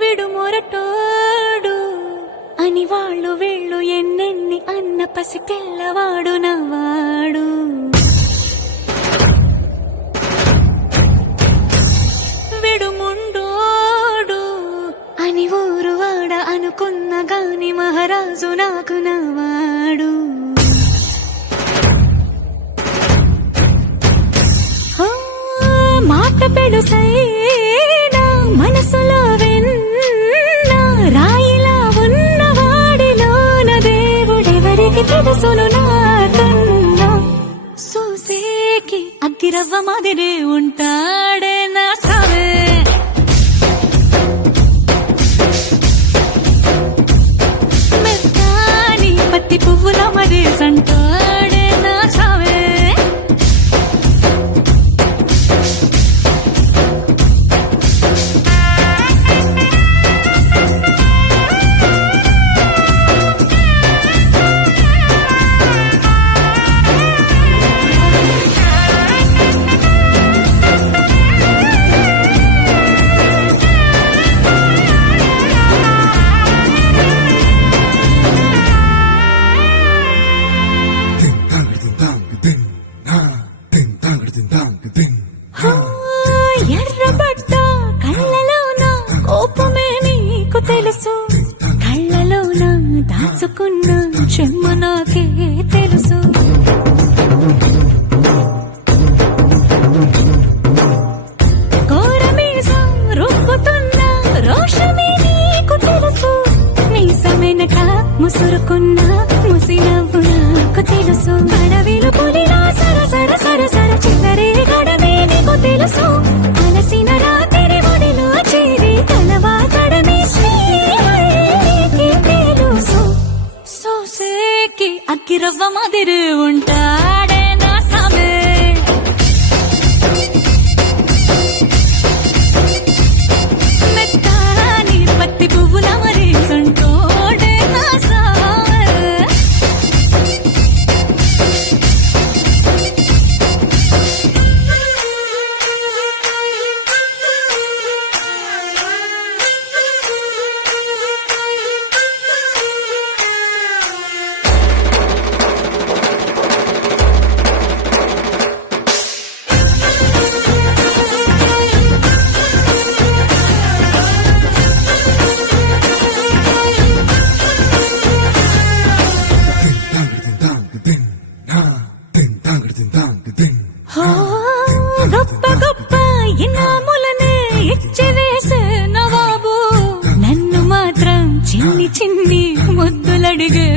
విడు మొరటోడు అని వాళ్ళు వీళ్ళు ఎన్నెన్ని అన్న పసి పిల్లవాడు నవ్వాడు. విడు ముండోడు అని ఊరు వాడ అనుకున్న గాని మహారాజు నాకు నవ్వాడు. మాట పెడుసైనా మనసులో వెన్న రాయిలా ఉన్నవాడిలోన దేవుడెవరికి తెలుసును నాకన్నా. సూసేకి అగ్గిరవ్వ మాదిరే ఉంటాడే నా సావే. మెత్తాని పత్తి పువ్వుల మరే సంటాడే నా సావే. ఎర్రబడ్డ కళ్ళలోన కోపమే నీకు తెలుసు, కళ్ళలోన దాచుకున్న చెమ్మ నాకే తెలుసు. కోరమీసం రుబ్బుతున్న రోషమే నీకు తెలుసు, మీసమెనక ముసురుకున్న ముసినవ్వు నాకు తెలుసు. అడవిలు పులిలా సరసర సరసర చిల్లరే గడమే నీకు తెలుసు. అలసిన రాత్రి ఒడిలో చేరి కలవాచడమే శ్రీకి తెలుసు. సోసేకి అగ్గిరవ్వ మాదిరి ఉంటాడే నా సామే. మెత్తాని పత్తి పువ్వుల మరీ సంటోడే నా సామే. గొప్ప గొప్ప ఇనాములనే ఇచ్చి వేసే నవాబు నన్ను మాత్రం చిన్ని చిన్ని ముద్దులడిగే